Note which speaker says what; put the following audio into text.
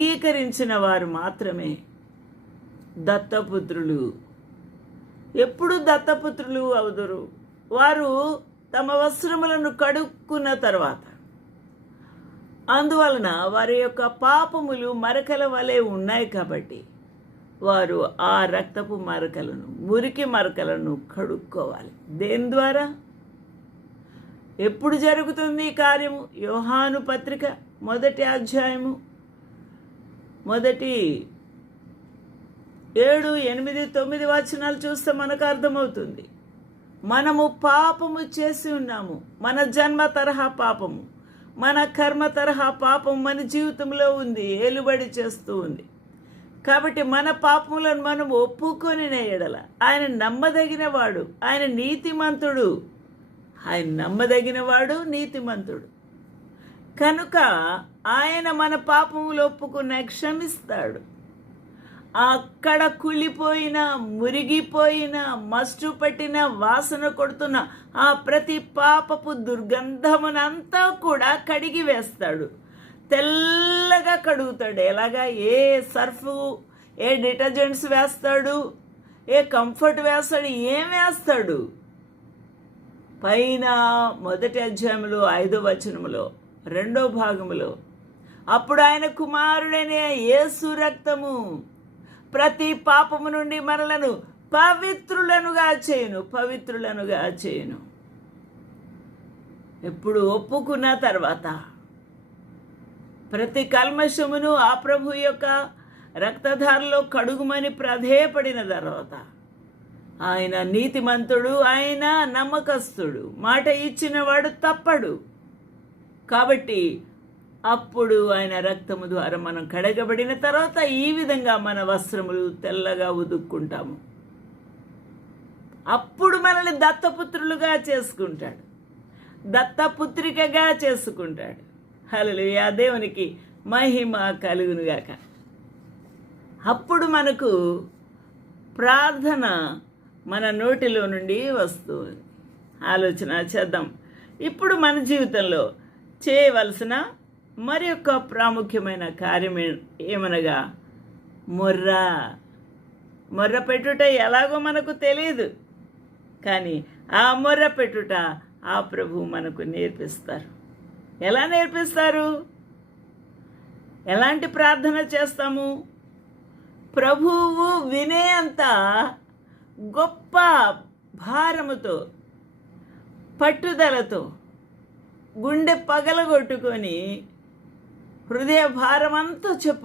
Speaker 1: అంగీకరించిన వారు మాత్రమే దత్తపుత్రులు. ఎప్పుడు దత్తపుత్రులు అవుదురు? వారు తమ వస్త్రములను కడుక్కున్న తర్వాత. అందువలన వారి యొక్క పాపములు మరకల వలె ఉన్నాయి కాబట్టి వారు ఆ రక్తపు మరకలను మురికి మరకలను కడుక్కోవాలి. దేని ద్వారా? ఎప్పుడు జరుగుతుంది ఈ కార్యము? యోహాను పత్రిక మొదటి అధ్యాయము మొదటి ఏడు ఎనిమిది తొమ్మిది వచనాలు చూస్తే మనకు అర్థమవుతుంది. మనము పాపము చేసి ఉన్నాము. మన జన్మ తరహా పాపము. మన కర్మ తరహా పాపం మన జీవితంలో ఉంది ఏలుబడి చేస్తూ ఉంది. కాబట్టి మన పాపములను మనం ఒప్పుకొని ఎడల. ఆయన నమ్మదగిన వాడు. ఆయన నీతిమంతుడు. ఆయన నమ్మదగినవాడు నీతిమంతుడు. కనుక ఆయన మన పాపములు ఒప్పుకున్న క్షమిస్తాడు. అక్కడ కుళ్ళిపోయిన మురిగిపోయిన మస్టు పట్టిన వాసన కొడుతున్న ఆ ప్రతి పాపపు దుర్గంధమునంతా కూడా కడిగి వేస్తాడు. తెల్లగా కడుగుతాడు. ఎలాగా? ఏ సర్ఫ్ ఏ డిటర్జెంట్స్ వేస్తాడు? ఏ కంఫర్ట్ వేస్తాడు? ఏం వేస్తాడు? పైన మొదటి అధ్యాయంలో ఐదో వచనములో రెండో భాగములో. అప్పుడు ఆయన కుమారుడనే యేసు రక్తము ప్రతి పాపము నుండి మనలను పవిత్రులనుగా చేయను పవిత్రులనుగా చేయను. ఎప్పుడు ఒప్పుకున్న తర్వాత ప్రతి కల్మషమును ఆ ప్రభు యొక్క రక్తధారలో కడుగుమని ప్రధేయపడిన తర్వాత ఆయన నీతిమంతుడు ఆయన నమ్మకస్తుడు. మాట ఇచ్చినవాడు తప్పడు. కాబట్టి అప్పుడు ఆయన రక్తము ద్వారా మనం కడగబడిన తర్వాత ఈ విధంగా మన వస్త్రములు తెల్లగా ఉదుక్కుంటాము. అప్పుడు మనల్ని దత్తపుత్రులుగా చేసుకుంటాడు. దత్తపుత్రికగా చేసుకుంటాడు. హలలు ఆ దేవునికి మహిమ కలుగునుగాక. అప్పుడు మనకు ప్రార్థన మన నోటిలో నుండి వస్తుంది. ఆలోచన చేద్దాం. ఇప్పుడు మన జీవితంలో చేయవలసిన మరి యొక్క ప్రాముఖ్యమైన కార్యం ఏమనగా మొర్ర. మొర్ర పెట్టుట ఎలాగో మనకు తెలియదు కానీ ఆ మొర్ర పెట్టుట ఆ ప్రభు మనకు నేర్పిస్తారు. ఎలా నేర్పిస్తారు? ఎలాంటి ప్రార్థన చేస్తాము? ప్రభువు వినే అంత గొప్ప భారముతో పట్టుదలతో గుండె పగలగొట్టుకొని హృదయ భారమంతా చెప్పుకు